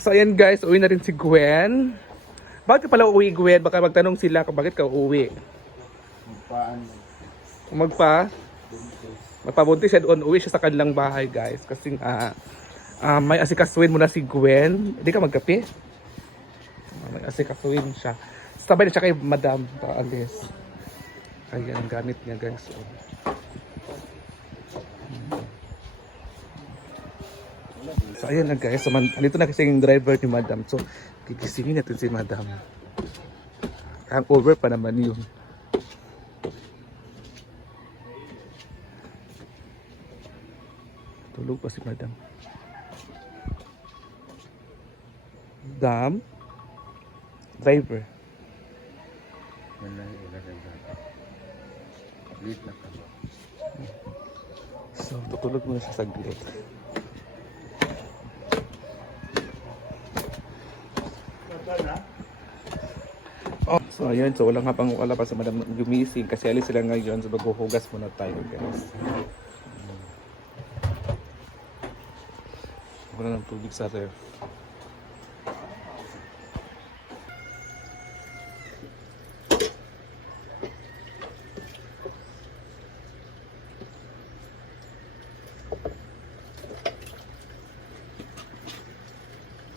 So ayan guys, uwi na rin si Gwen. Bakit ka pala uwi, Gwen? Baka magtanong sila kung bakit ka uwi. Magpabuntis siya doon. Uwi siya sa kanilang bahay guys. Kasi may asikasuin muna si Gwen. Hindi ka magkape? May asikasuin siya. Sabay na siya kay Madam paalis. Ayan ang gamit niya guys. So ayan na guys, so, andito na kasi yung driver ni Madam. So gigisingin natin si Madam. Hangover pa naman yun. Tulog pa si Madam. Madam? Driver. So tutulog muna siya saglit. Oh, so ayun, so wala pa sa Madam gumising kasi alis sila ngayon, so maghuhugas muna tayo guys. Wala ng tubig sa ref.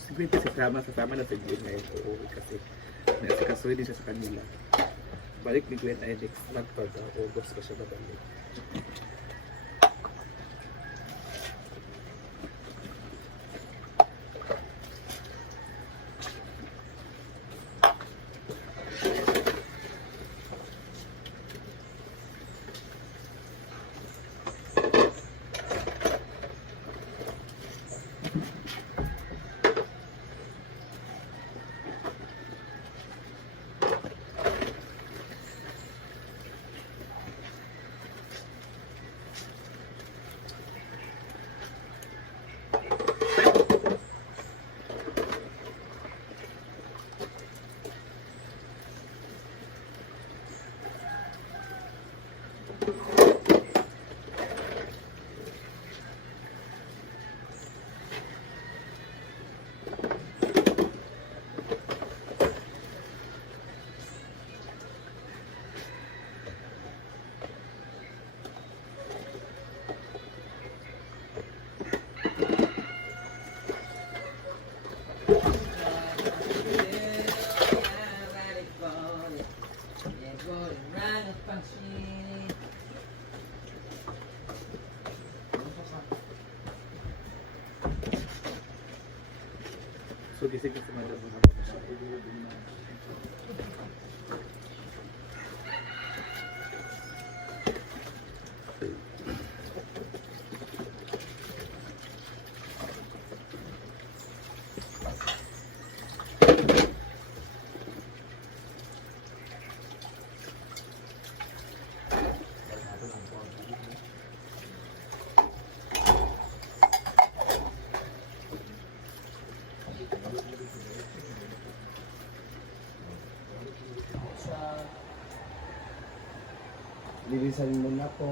Siguro kasi kasama na sa Gwen ngayon po kasi may asikasuhin din siya sa kanila. Balik ni Gwen ay next month pag August pa siya babalik. So gising na si Madam. Lilisan mo na po.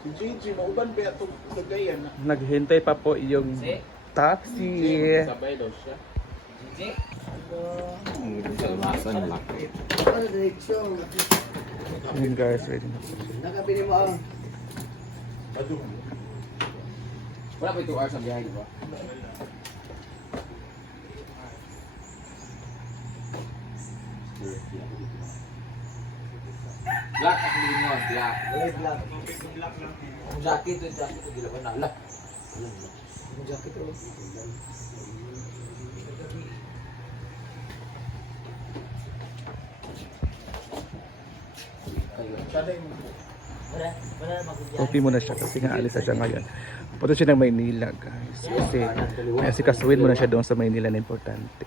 Si Gigi, mauban ba ito lagayan? Naghintay pa po yung taxi. Sabay daw siya. Gigi? Salmasan lang. Ano direksyon? Yun guys, ready na po. Nakabili mo ang... Wala pa 2 hours ang biyahe, di ba? Black ako din mo, black. Wala black. Ang jacket, di ba na? Ala. Ang jacket o. Coffee muna siya kasi nga alis na siya ngayon. Punta siya ng Maynila guys. Kasi may asikasuhin muna siya doon sa Maynila na importante.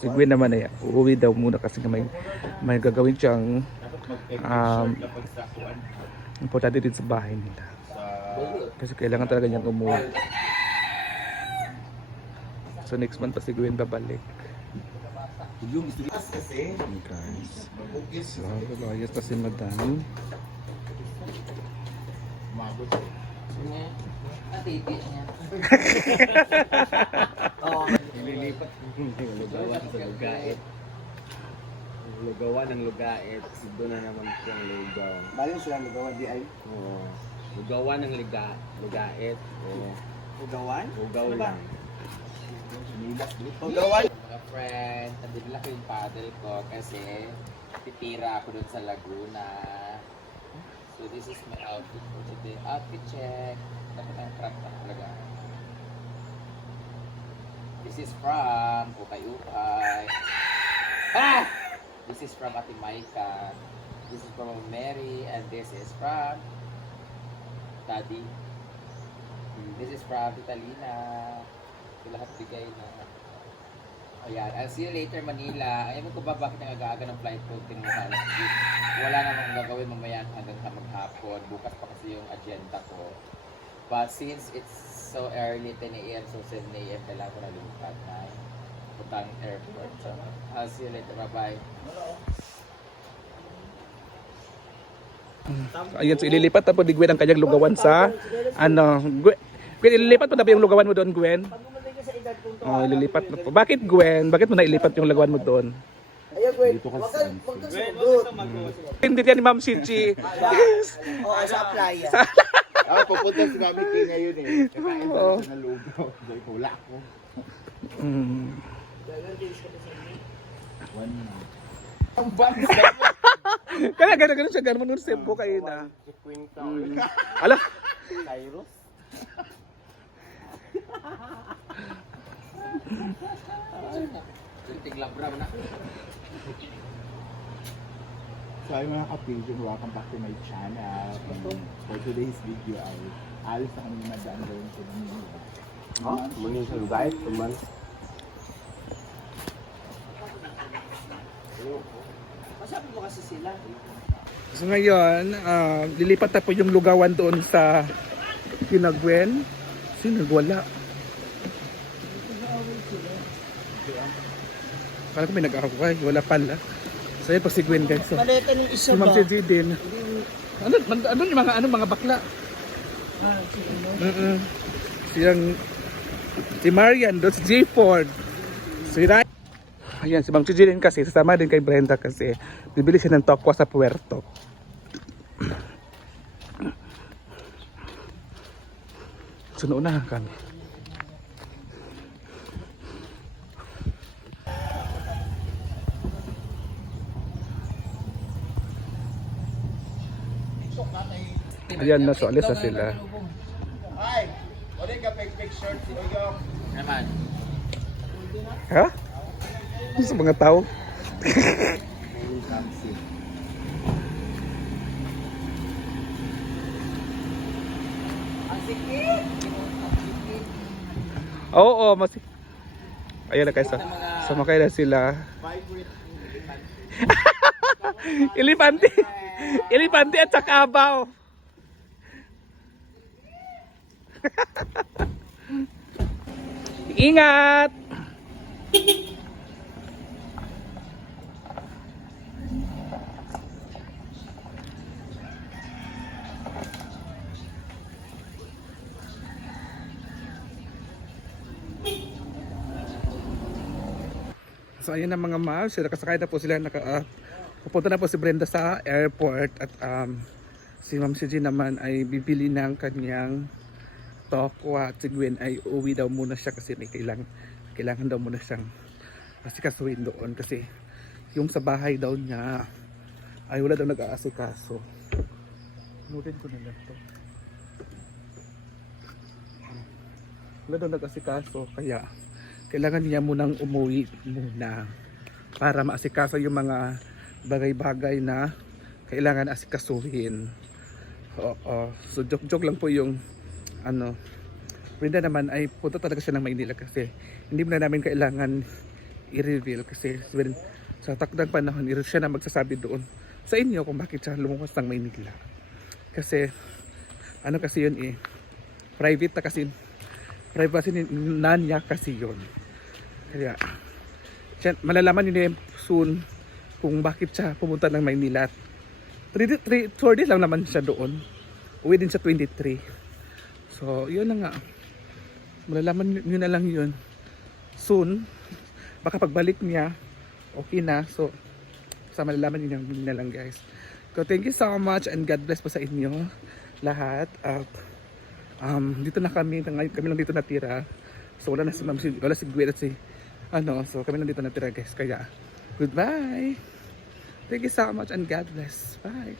Si Gwen naman ay uuwi daw muna kasi may gagawin siyang importante din sa bahay nila. Kasi kailangan talaga niyang umuwi. So next month pa si Gwen babalik. Guys. So babayas pa si Madam. titi niya. Oo. Nililipat yung lugawan sa lugait. Lugawan ng lugait. Doon na naman siyang lugaw. Bali sila lugawan di ay. Oo. Lugawan ng lugait. Oo. Lugawan? Lugaw lang. Lugawan? Mga friend, nabibila ko yung paddle ko kasi titira ako dun sa Laguna. So this is my outfit for today. Outfit check. Dapat ang crop na talaga. This is from Ukay Ukay. Ah! This is from Ate Maika. This is from Mary. And this is from Daddy. This is from Tita Lina. Ito lahat bigay na. Ayan. I'll see you later, Manila. Ayaw ko ba bakit ang aga-aga ng flight ko? Tingnan mo sa alas 8. Wala namang gagawin mamaya hanggang sa maghapon. Bukas pa kasi yung agenda ko. But since it's so early, 10 a.m. so 7 a.m. kailangan ko na lumipad na puntang airport. So, I'll see you later. Bye-bye. Ayun, so ililipat na po ni Gwen ang kanyang lugawan sa ano, Gwen, ililipat mo na ba yung lugawan mo doon, Gwen? Oh, ililipat na po. Bakit, Gwen? Bakit mo na ilipat yung lugawan mo doon? Ayaw, Gwen. Wag kang sumagot. Hindi yan ni Ma'am Chichi. Oo, sa playa. Pupunta si Mami K ngayon eh. Kakain Oo. sa lugaw. Dahil wala ako. Kaya gano'n siya, gano'n nun sempo kayo na. Ala, Cyrus? Tiglabram na. So ay mga ka-pigeon, welcome back to my channel. And for today's video ay alis na kami madaan gawin sa Manila. Muna sa lugait. Tuman. Masabi mo kasi sila. so ngayon, lilipat na po yung lugawan doon sa kina Gwen. Sino nagwala? Kala ko may nag-away, wala pala. So yun, pag si Gwen guys. So, Maleta ng si isa Ma'am ba? Chichi din. Ano yung mga bakla? Siyang si Marian doon, si J. Ford. Si Ryan. Ayan, si Ma'am Chichi din kasi, sasama din kay Brenda kasi bibili siya ng tokwa sa Puerto. So naunahan kami. Ayan na, so alis na sila. Ay! Wala ka picture si Oyong. Naman. Ha? Ano sa mga tao? Oo, mas... Ayan na kayo. Sumakay na sila. Elefante. Elefante at saka abaw. Ingat! So ayan na mga mahal, so nakasakay na po sila, pupunta na po si Brenda sa airport at si Ma'am Chichi naman ay bibili ng kanyang tokwa at si Gwen ay uwi daw muna siya kasi may kailangan daw muna siyang asikasuhin doon kasi yung sa bahay daw niya ay wala daw nag-aasikaso. Nutin ko na lang to. Wala daw nag-aasikaso kaya kailangan niya munang umuwi muna para maasikaso yung mga bagay-bagay na kailangan asikasuhin. Oo. So joke lang po yung ano. Brenda naman ay punta talaga siya ng Maynila kasi hindi mo na namin kailangan i-reveal kasi sa takdang panahon siya na magsasabi doon sa inyo kung bakit siya lumuwas ng Maynila. Kasi ano kasi yun private na kasi privacy na niya kasi yun. Kaya malalaman niyo soon kung bakit siya pumunta ng Maynila. 4 days lang naman siya doon. Uwi din sa 23. So, yun na nga. Malalaman nyo na lang yun soon. Baka pagbalik niya, okay na. So, malalaman nyo na lang guys. So, thank you so much and God bless po sa inyo lahat. At dito na kami lang dito natira. So, wala si Gwen at si so kami lang dito natira guys. Kaya, goodbye. Thank you so much and God bless. Bye.